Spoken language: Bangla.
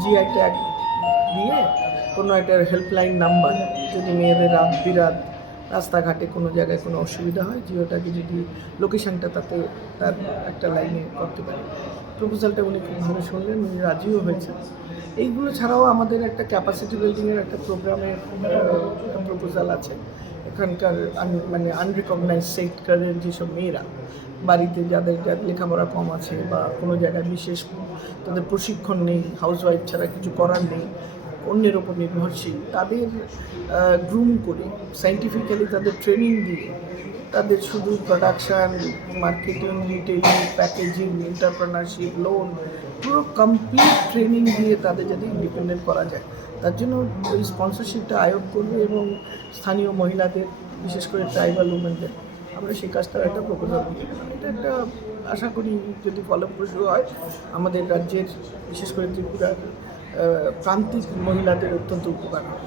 জিআই ট্যাগ দিয়ে কোনো একটা হেল্পলাইন নাম্বার, যদি মেয়েদের রাত বিরাত রাস্তাঘাটে কোনো জায়গায় কোনো অসুবিধা হয়, জিওটাকে যদি লোকেশানটা তাতে তার একটা লাইনে করতে পারে। প্রপোজালটা উনি খুব ভালো শুনলেন, উনি রাজিও হয়েছেন। এইগুলো ছাড়াও আমাদের একটা ক্যাপাসিটি বিল্ডিংয়ের একটা প্রোগ্রামের প্রপোজাল আছে। এখানকার মানে আনরিকগনাইজ সেক্টরের যেসব মেয়েরা বাড়িতে যাদের লেখাপড়া কম আছে বা কোনো জায়গায় বিশেষ তাদের প্রশিক্ষণ নেই, হাউসওয়াইফ ছাড়া কিছু করার নেই, অন্যের ওপর নির্ভরশীল, তাদের গ্রুম করে সায়েন্টিফিক্যালি তাদের ট্রেনিং দিয়ে তাদের শুধু production, marketing, retailing, packaging, entrepreneurship, loan, পুরো কমপ্লিট ট্রেনিং দিয়ে তাদের যদি ইন্ডিপেন্ডেন্ট করা যায়, তার জন্য ওই স্পন্সরশিপটা আয়োগ করবে এবং স্থানীয় মহিলাদের, বিশেষ করে ট্রাইবাল উমেনদের আমরা সেই কাজটার একটা প্রপোজাল দিয়ে দিলাম। এটা একটা আশা করি যদি ফলপ্রসূ হয়, আমাদের রাজ্যের বিশেষ করে ত্রিপুরার প্রান্তিক মহিলাদের অত্যন্ত উপকার হবে।